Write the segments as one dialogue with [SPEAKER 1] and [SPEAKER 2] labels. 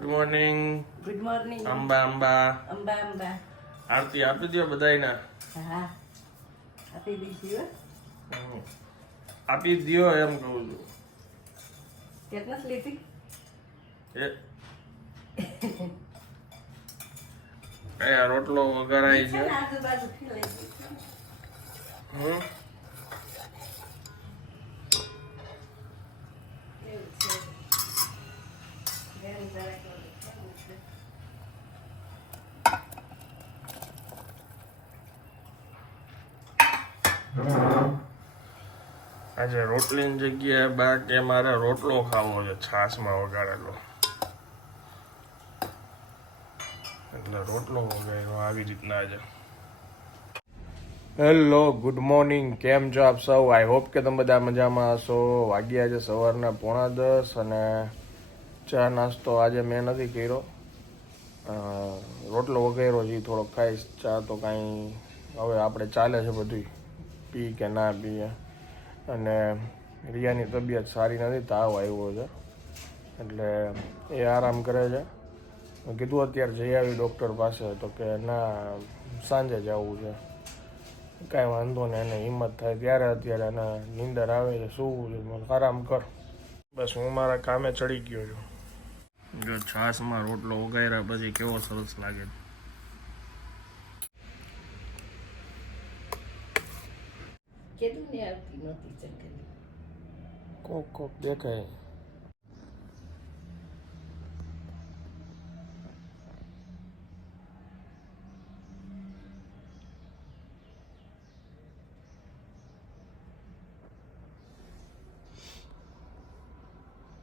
[SPEAKER 1] Good morning
[SPEAKER 2] good morning
[SPEAKER 1] Amba Amba
[SPEAKER 2] Amba Amba
[SPEAKER 1] આરતી આપી દો બધાયને.
[SPEAKER 2] હા. આપી દીધી
[SPEAKER 1] આપી દ્યો એમ કહું છું.
[SPEAKER 2] કેટલા લીધી
[SPEAKER 1] એ. રોટલો વઘારાય છે. હમ
[SPEAKER 2] એવું છે. ઘણી જરાક ઓલું ખાવું છે.
[SPEAKER 1] આજે રોટલીની જગ્યાએ બા કે મારે રોટલો ખાવો છે, છાશમાં વગાડેલો. એટલે રોટલો વગાડ્યો, આવી રીતના આજે. હેલો ગુડ મોર્નિંગ કેમ છો આપ સૌ? આઈ હોપ કે તમે બધા મજામાં હશો. વાગ્યા છે સવારના પોણા દસ અને ચા નાસ્તો આજે મેં નથી કર્યો. રોટલો વગેરે ઈ થોડોક ખાઈશ. ચા તો કાંઈ હવે આપણે ચાલે છે બધું પી કે ના પીએ અને રિયાની તબિયત સારી નથી, તાવ આવ્યો છે. એટલે એ આરામ કરે છે. મેં કીધું અત્યારે જઈ આવી ડૉક્ટર પાસે, તો કે ના, સાંજે જવું છે. કાંઈ વાંધો નહીં, એને હિંમત થાય ત્યારે અત્યારે એને નીંદર આવે છે, સૂવું છે. આરામ કર. બસ હું મારા કામે ચડી ગયો છું. જો છાશમાં રોટલો ઉગાડ્યા પછી કેવો સરસ લાગે? છે
[SPEAKER 2] કીધું ને આવતી નહોતી ચકલી
[SPEAKER 1] કોક કોક દેખાય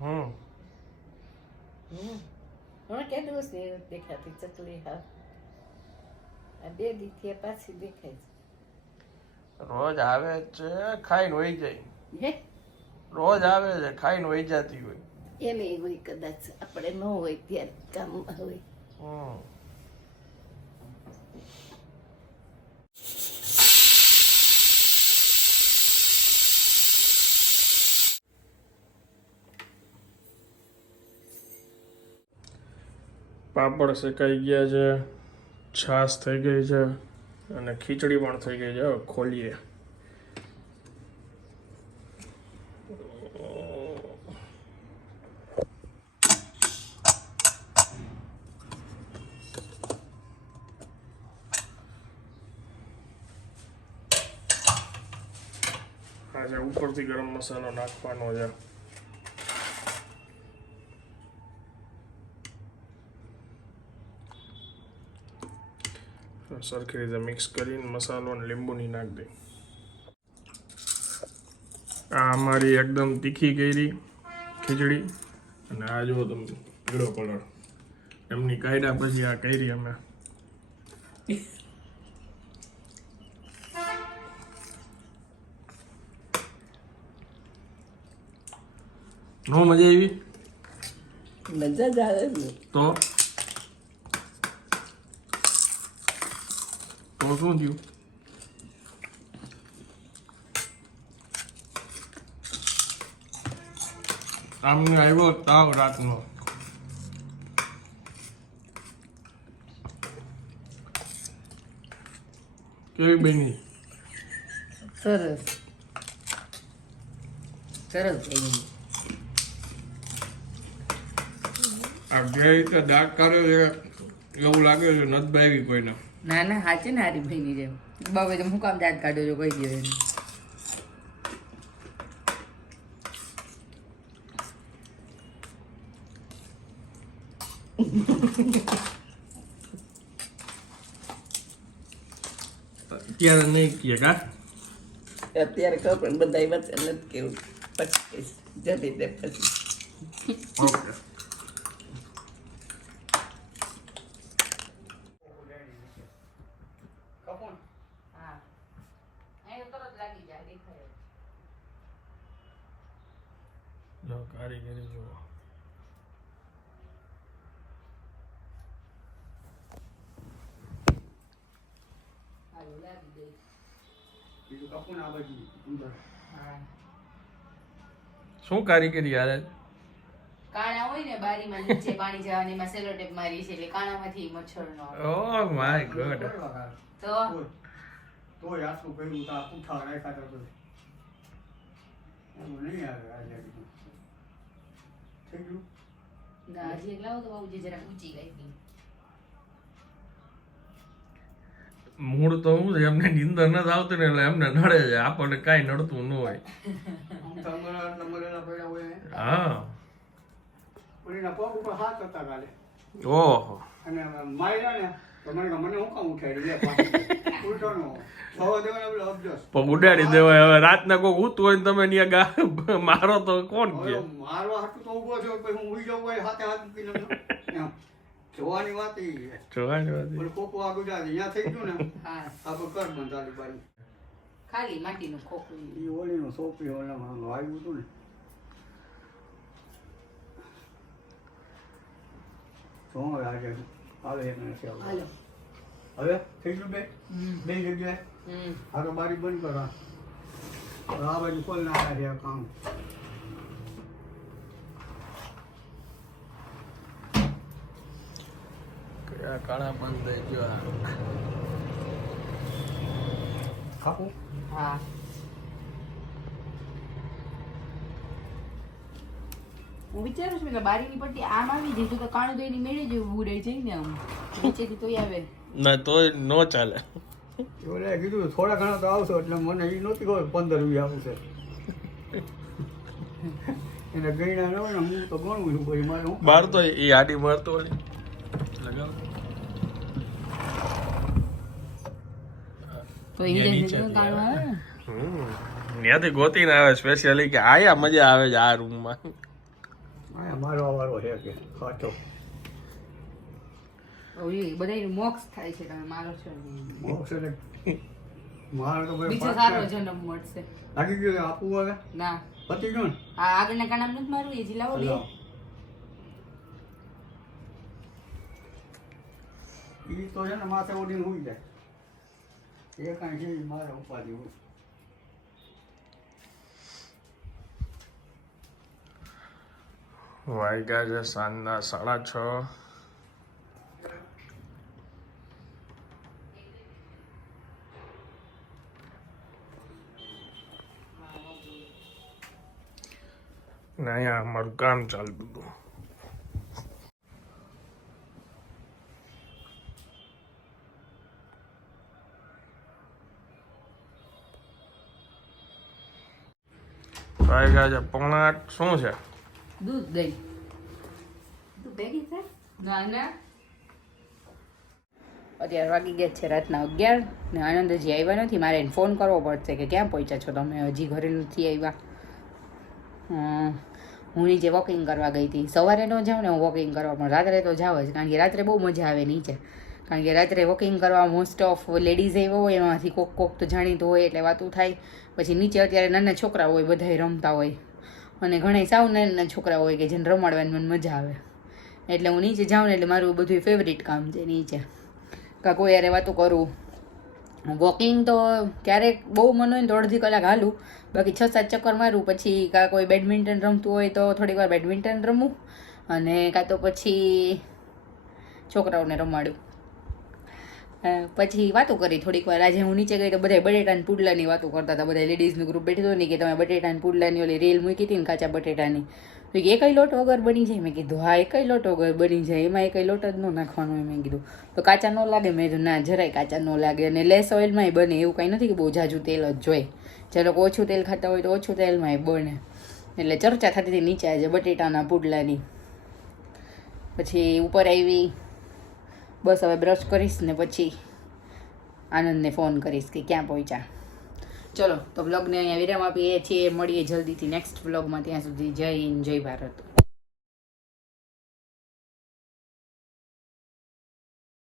[SPEAKER 1] હમ
[SPEAKER 2] હમ હા કેટલું છે દેખાતી ચકલી હા આ બે દીથી પાછી દેખાય
[SPEAKER 1] રોજ આવે છે ખાઈને વહી જાય.
[SPEAKER 2] હે?
[SPEAKER 1] રોજ આવે છે ખાઈને વહી જતી હોય.
[SPEAKER 2] એને હોય કદાચ આપણે ન હોય ત્યારે કામમાં હોય.
[SPEAKER 1] હમ. પાપડ શેકાઈ ગયા છે છાશ થઈ ગઈ છે. અને ખીચડી પણ થઈ ગઈ છે. ખોલીએ. આજે ઉપરથી ગરમ મસાલો નાખવાનો છે. સરખી રીતે મિક્સ કરીને મસાલો અને લીંબુની નાખી દઈ આ અમારી એકદમ તીખી કેરી ખીચડી. અને આ જુઓ તમે પીળો કલર. એમની કાયદા પછી આ કરી અમે. નો મજા આવી?
[SPEAKER 2] મજા જ આવે
[SPEAKER 1] તો? તો શું થયું આમને આવ્યો તાવ રાતનો કેવી બની
[SPEAKER 2] સરસ સરસ થઈ
[SPEAKER 1] આ જે રીતે દાગ કાઢ્યો છે એવું લાગે છે નથી ભાવી કોઈને
[SPEAKER 2] ના ના હાચી ને હારી ભાઈની જેમ બાબા તો હું કામ દાંત કાઢ્યો છો કહી દો એને
[SPEAKER 1] અત્યારે નહીં કહે કા
[SPEAKER 2] અત્યારે કહું પણ બધા વચ્ચે નથી કેવું પછી કહીશ. જતી દે પછી
[SPEAKER 1] ઓકે
[SPEAKER 2] હા અહીં તરત લાગી જાય દેખાય
[SPEAKER 1] જો કારીગરી જુઓ શું કારીગરી યાર?
[SPEAKER 2] કાણા
[SPEAKER 3] હોય ને બારીમાં નીચે પાણી જવાની એમાં સેલો ટેપ મારી છે એટલે કાણામાંથી મચ્છર નો.
[SPEAKER 1] ઓ માય ગોડ
[SPEAKER 3] તો?
[SPEAKER 4] તો યાર શું કર્યું તો આ પૂઠા રાખ્યા તો નહીં આવે થઈ ગયું
[SPEAKER 3] તો ઊંચી
[SPEAKER 1] મૂળ તો હું છે એમને નિંદર ન આવતી ને એટલે એમને નડે છે આપણને કાંઈ નડતું ન હોય. હા. ઓહો.
[SPEAKER 4] અને માયરા ને
[SPEAKER 1] પગ ઉડાડી દેવાય હવે રાતના કોઈ ઉતું હોય ને તમે ત્યાં ગા મારો તો કોણ કે?
[SPEAKER 4] મારવા હાટું તો ઊભો છો પછી હું ઉઈ જાઉં હોય હાથે હાથ મૂકીને જોવાની વાત એ
[SPEAKER 1] જોવાની વાત
[SPEAKER 4] પણ કોકો આ ગુજરાતી અહીંયા થઈ ગયું ને આ કર બંધાલી બારી
[SPEAKER 3] ખાલી માટીનું ખોખું
[SPEAKER 4] એ ઓલીનું સોપી ઓલામાં આવ્યું હતું ને. શું હવે આજે આવે. એક
[SPEAKER 3] હાલો.
[SPEAKER 4] હવે થઈ ગયું બે બે જગ્યાએ. તો બારી બંધ કરવા આ બાજુ કોલ ના આવ્યા કામ.
[SPEAKER 1] કયા કાળા બંધ થઈ ગયો
[SPEAKER 4] ખાપું
[SPEAKER 3] હા. હું વિચારું છું કે બારીની પટ્ટી આમ આવી જાય તો તો કાણું તો એની મેળે જેવું ઉડે જાય ને આમ. નીચેથી તોય આવે.
[SPEAKER 1] ના તોય નો ચાલે.
[SPEAKER 4] જોડે કીધું થોડા ઘણા તો આવશો એટલે મને એ નહોતી ખબર પંદર વી આવશે. એને ગઈના ન હોય ને હું તો ગણું છું પછી મારે હું
[SPEAKER 1] બાર તો એ આડી મારતો હોય. લગાવ.
[SPEAKER 3] તો કાણું આવે. ને
[SPEAKER 1] હમ. ત્યાંથી ગોતીને આવે સ્પેશિયલી કે આયા મજા આવે છે આ રૂમમાં
[SPEAKER 4] હા મારો વારો છે કે સાચો
[SPEAKER 3] બધા મોક્ષ થાય છે તમે મારો છો
[SPEAKER 4] મોક્ષ એટલે મારે તો
[SPEAKER 3] બીજો સારો જન્મ મળશે.
[SPEAKER 4] લાગી ગયું આપવું હવે?
[SPEAKER 3] ના.
[SPEAKER 4] પતી ગયું
[SPEAKER 3] આ આગળના કાણામ નથી મારું એ જિલ્લાઓ લે
[SPEAKER 4] એ તો છે ને માથે ઉડીને ઉઈ જાય. એ કાંઈ છે મારે ઉપાધિ હોય.
[SPEAKER 1] વાગ્યા છે, સાંજના સાડા છ. ને અહીંયા અમારું કામ ચાલતું હતું. વાગ્યા છે શું છે?
[SPEAKER 3] દૂધ દહીં. તું ભેગી થાય? ના ના. અત્યારે વાગી ગયા છે રાતના અગિયાર ને આનંદ હજી આવ્યા નથી. મારે એને ફોન કરવો પડશે કે ક્યાં પહોંચ્યા છો તમે? હજી ઘરે નથી આવ્યા. હું નીચે વોકિંગ કરવા ગઈ હતી. સવારે ન જાઉં ને હું વોકિંગ કરવા પણ રાત્રે તો જાઉં જ. કારણ કે રાત્રે બહુ મજા આવે નીચે. કારણ કે રાત્રે વોકિંગ કરવા મોસ્ટ ઓફ લેડીઝ આવ્યો હોય એમાંથી કોક કોક તો જાણીતું હોય એટલે વાતું થાય. પછી નીચે અત્યારે નાના છોકરા હોય બધાય રમતા હોય. અને ઘણા સાવ નાના છોકરાઓ છોકરા હોય કે જેને રમાડવાની મને મજા આવે. એટલે હું નીચે જાઉં ને એટલે મારું બધું ફેવરિટ કામ છે નીચે. કાં કોઈ યારે વાતો કરું. વોકિંગ તો ક્યારેક બહુ મન હોય ને તો અડધી કલાક હાલું. બાકી છ સાત ચક્કર મારું. પછી કાં કોઈ બેડમિન્ટન રમતું હોય તો થોડીક વાર બેડમિન્ટન રમું. અને કાં તો પછી છોકરાઓને રમાડું. પછી વાતો કરી થોડીક વાર. આજે હું નીચે ગઈ તો બધા બટેટાની પુડલાની વાતો કરતા હતા. બધા લેડીઝનું ગ્રુપ બેઠું હતું ને કે તમે બટેટાની પુડલાની ઓલી રેલ મૂકી હતી ને કાચા બટેટાની. તો કે કઈ લોટ વગર બની જાય. મેં કીધું, હા એકઈ લોટ વગર બની જાય. એમાં એકઈ લોટ જ ન નાખવાનો મેં કીધું. તો કાચા ન લાગે. મેં કીધું, ના, જરાય કાચા ન લાગે. અને લેસ ઓઇલમાંય બને. એવું કાંઈ નથી કે બહુ જાજુ તેલ જ જોઈએ જે ઓછું તેલ ખાતા હોય તો ઓછું તેલમાંય બને. એટલે ચર્ચા થતી હતી નીચે આજે બટેટાના પુડલાની. પછી ઉપર આવી બસ હવે બ્રશ કરીશ ને પછી આનંદને ફોન કરીશ કે ક્યાં પહોંચ્યા. ચલો, તો બ્લોગને અહીંયા વિરામ આપીએ છીએ. મળીએ જલ્દીથી નેક્સ્ટ બ્લોગમાં ત્યાં સુધી જય હિન્દ, જય ભારત.